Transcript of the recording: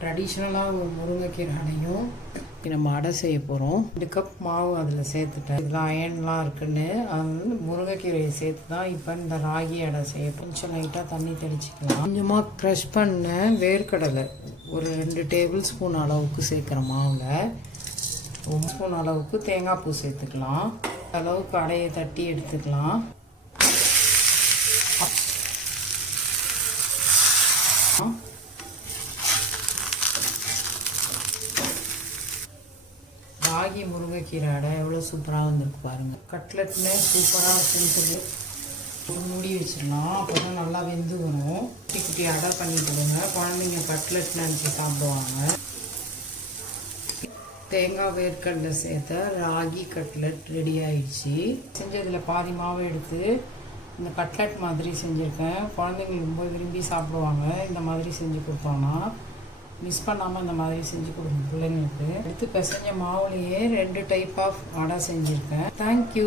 ட்ரெடிஷ்னலாக முருங்கைக்கீரை அடையும் நம்ம அடை செய்ய போகிறோம். 2 கப் மாவு அதில் சேர்த்துட்டேன். இதில் அயன்லாம் இருக்குன்னு அது வந்து முருங்கைக்கீரையை சேர்த்து தான் இப்போ இந்த ராகி அடை செய்ய. கொஞ்சம் லைட்டாக தண்ணி தெளிச்சிக்கலாம். கொஞ்சமாக க்ரஷ் பண்ண வேர்க்கடலை ஒரு 2 டேபிள் ஸ்பூன் அளவுக்கு சேர்க்குற மாவில் 1 ஸ்பூன் அளவுக்கு தேங்காய் பூ சேர்த்துக்கலாம். அளவுக்கு அடையை தட்டி எடுத்துக்கலாம். ராகி முருங்கைக்கீரை அடை எவ்வளோ சூப்பராக வந்திருக்கு பாருங்கள். கட்லெட்னு சூப்பராக செஞ்சு மூடி வச்சிடலாம். அப்போ தான் நல்லா வெந்து வரும். குட்டி குட்டி அடை பண்ணி கொடுங்க. குழந்தைங்க கட்லெட் நினச்சி சாப்பிடுவாங்க. தேங்காய் வேர்க்கடலை சேர்த்த ராகி கட்லெட் ரெடி ஆயிடுச்சு. செஞ்சதில் பாதி மாவு எடுத்து இந்த கட்லெட் மாதிரி செஞ்சுருக்கேன். குழந்தைங்க ரொம்ப விரும்பி சாப்பிடுவாங்க. இந்த மாதிரி செஞ்சு கொடுத்தோன்னா மிஸ் பண்ணாமல் இந்த மாதிரி செஞ்சு கொடுங்க பிள்ளைங்களுக்கு. எடுத்து பிசைஞ்ச மாவுலேயே 2 டைப் ஆஃப் அடை செஞ்சுருக்கேன். தேங்க்யூ.